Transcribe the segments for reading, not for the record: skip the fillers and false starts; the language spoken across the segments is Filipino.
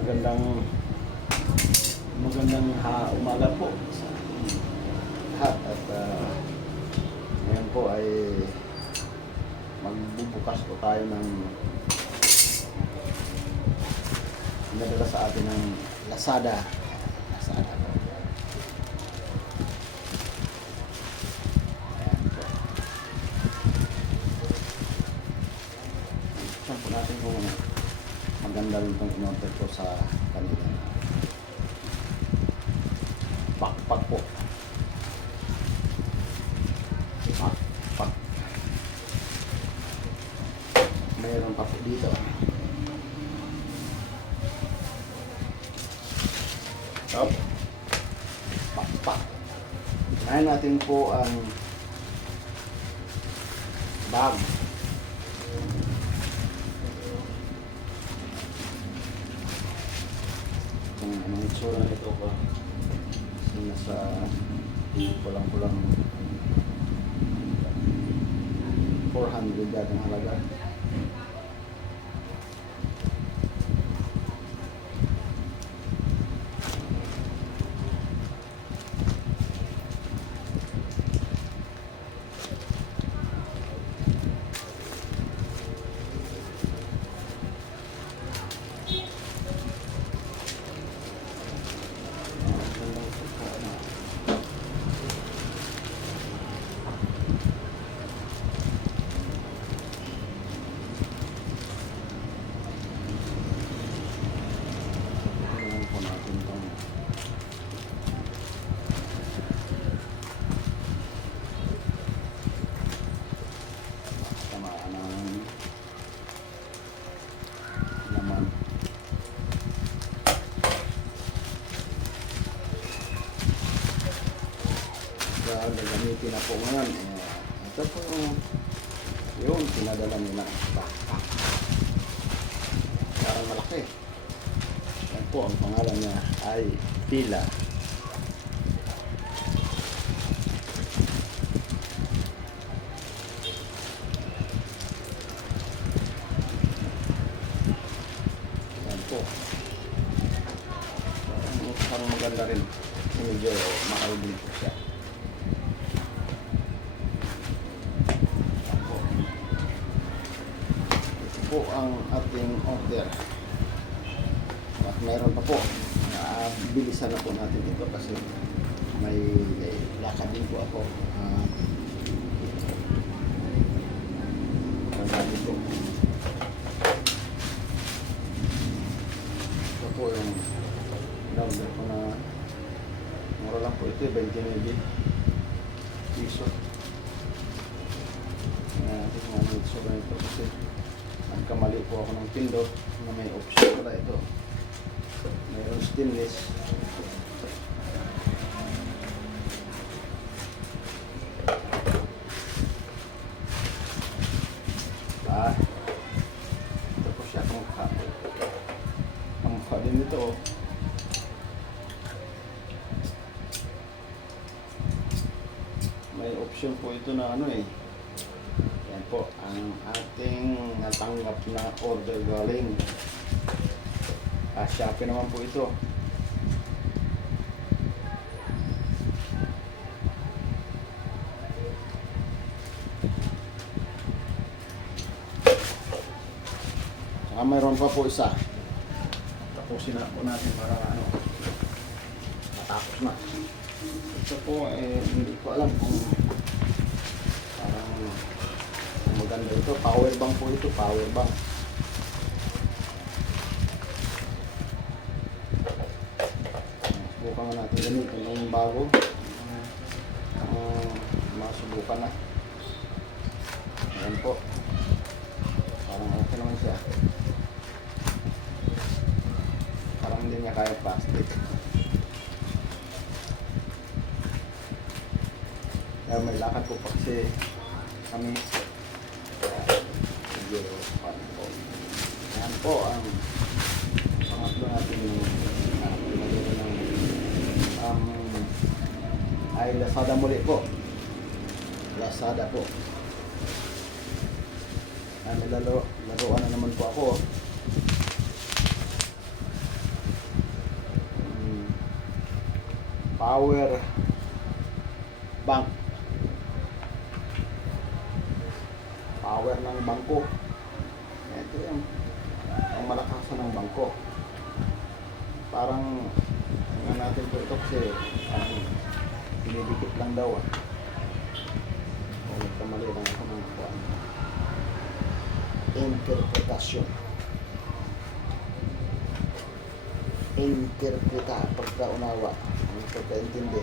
magandang umaga po sa lahat at ngayon po ay magbubukas po tayo ng pinadala sa atin ng Lazada. Ayan po. Saan po natin kung maganda rin itong in-order ko sa kanila. Backpack po. Backpack. Mayroon pa po dito. Up. Backpack. Unahin natin po ang bag. Kung anong itsura nito ko. Nasa pulang-pulang 400 yata ang halaga. Gagamitin na po ngayon. Ito po yung pinadala nila. Backpack. Parang malaki. Yan po, ang pangalan niya ay Fila. Yan po. Parang maganda rin. Medyo mahal din po siya. Po ang ating order at mayroon pa po bilisan na po natin ito kasi may lakad din po ako kasali po ito po yung order ko na mura lang po ito 29 piso natin nga may sobrang ito kasi nagkamali po ako ng pindot na may option pala ito. Mayroon stainless. Ito po siya kamukha. Kamukha din ito. May option po ito na ano eh. Yan po ang ating natanggap na order galing Shopee naman po ito. Saka mayroon pa po isa. Tapusin na po natin para matapos na. Ito po hindi ko alam kung parang maganda ito, power bank po ito, power bank. Subukan natin ganito yung bago. Masubukan na. Ayan po. Parang okay naman siya. Parang hindi niya kaya plastic. Kaya may lakad po pa kasi kami. Yan po ang pangatlo natin ay Lazada muli po. Lazada po. Laruan na naman po ako. power bank. Power ng bangko. Ito yung ang malakasan ng bangko. Parang tingnan natin po ito kasi pinidikit lang daw kung kamali lang ako ng kuwan. Interpretasyon. Interpreta, pagkaunawa, ang pagkaintindi.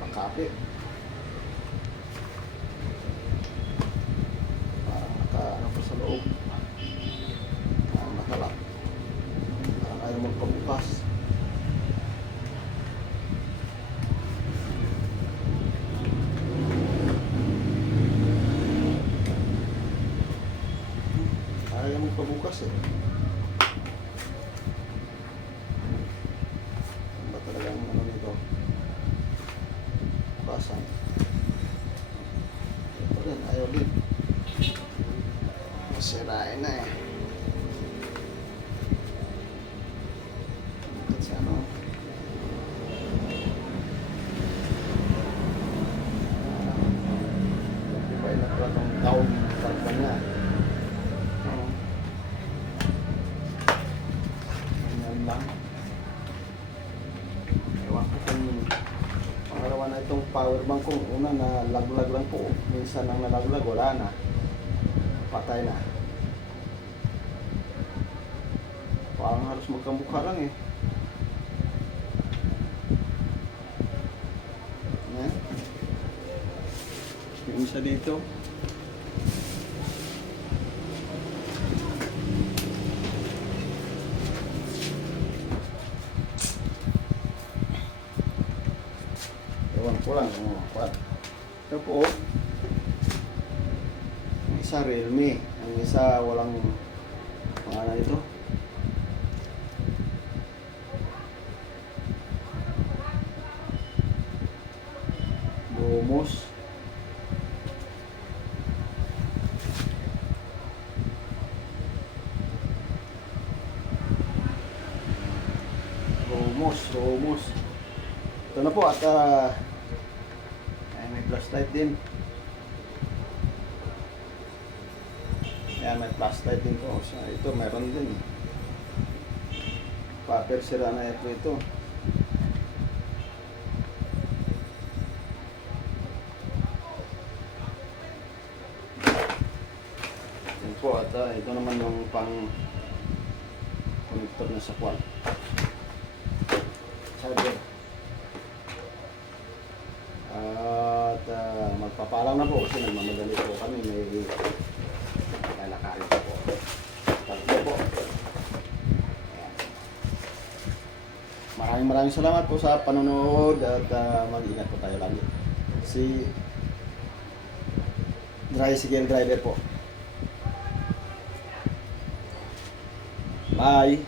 Makapit. Parang ano pa sa loob. Nakalak. Parang ayaw magpabukas. Ayaw magpabukas eh. Ano ba talagang ano nito? Bukasan. Ito rin, ayaw din. Masirain na eh. Kasi ano? Nagpipay na pala ng taong karpa niya. Ganyan lang. Ewan ko kung pangalawa na itong power bank kong una na laglag lang po. Minsan nang nalaglag, wala na. Patay na. Parang halos magkamukha lang eh. Yung isa dito. Ewan ko lang. Ito po. Ang isa Realme. Ang isa walang pangalan ito. Bromos. Romos. Ito na po at may flashlight din. Ayan, may flashlight din po. So, ito meron din. Paper sira na ito. Yan po at ito naman yung pang connector na sa kwal. Charger. At magpapalang na po kasi nagmamadali po kami. May lalakarin po. Tatlo po. Ayan. Maraming salamat po sa panonood at mag-ingat po tayo lagi. Si tricycle driver po. Bye!